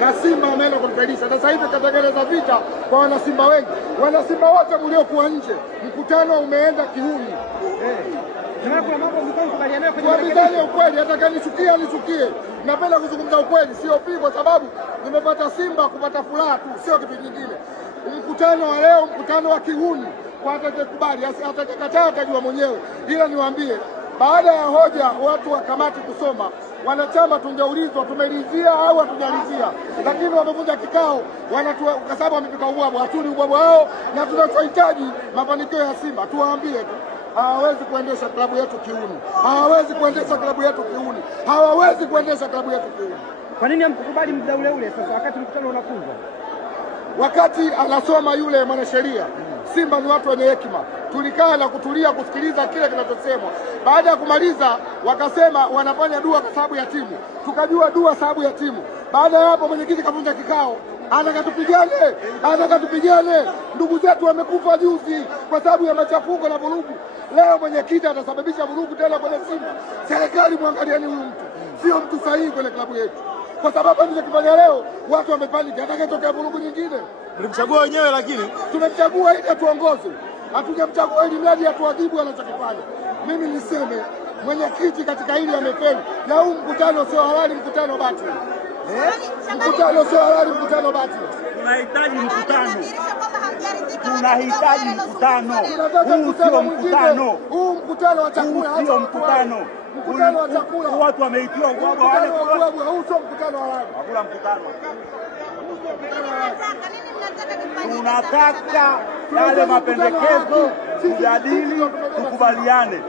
na Simba ameenda kutufelisha. Sasa hivi katengeneza vita kwa wanasimba wengi. Wanasimba wote mliokuwa nje, mkutano umeenda kiuni. Kuna mambo mkubaliana kwa ukweli, hata kanichukia nichukie. Napenda kuzungumza ukweli, sio pigo, kwa sababu nimepata Simba kupata furaha tu, sio kitu kingine. Mkutano wa leo, mkutano wa kiuni, kwa atakayekubali, atakayekataa atajua mwenyewe. Ila niwaambie, baada ya hoja watu wa kamati kusoma, wanachama tungeulizwa tumeridhia au hatujaridhia, lakini wamevunja kikao, kwa sababu wamepika ubwabwa. Hatuli ubwabwa wao, na tunachohitaji mafanikio ya Simba. Tuwaambie tu, hawawezi kuendesha klabu yetu kiuni, hawawezi kuendesha klabu yetu kiuni, hawawezi kuendesha klabu yetu kiuni. Kwa nini hamkubali muda ule ule sasa wakati mkutano unafungwa? Wakati anasoma yule mwanasheria, Simba ni watu wenye hekima, tulikaa na kutulia kusikiliza kile kinachosemwa. Baada ya kumaliza, wakasema wanafanya dua kwa sababu ya timu, tukajua dua sababu ya timu. Baada ya hapo, mwenyekiti kavunja kikao, anakatupigane. Ndugu zetu wamekufa juzi kwa sababu ya machafuko na vurugu. Leo mwenyekiti atasababisha vurugu tena kwenye Simba. Serikali, mwangalieni huyu mtu, sio mtu sahihi kwenye klabu yetu, kwa sababu alichokifanya leo watu wamepaniki. Atakayetokea vurugu nyingine, mlimchagua wenyewe, lakini tumemchagua ili atuongoze, hatujamchagua ili mradi atuadhibu anachokifanya. Mimi niseme mwenyekiti katika hili amefeli, na huu mkutano sio halali, mkutano batili. Mkutano sio halali, mkutano batili. Tunahitaji mkutano, tunahitaji mkutano. Huu sio mkutano, huu mkutano wa chakula, sio mkutano. Mkutano wa chakula, watu wameitiwa ubwabwa wale, huu sio mkutano halali. Hakuna mkutano. Tunataka yale mapendekezo tujadili, tukubaliane.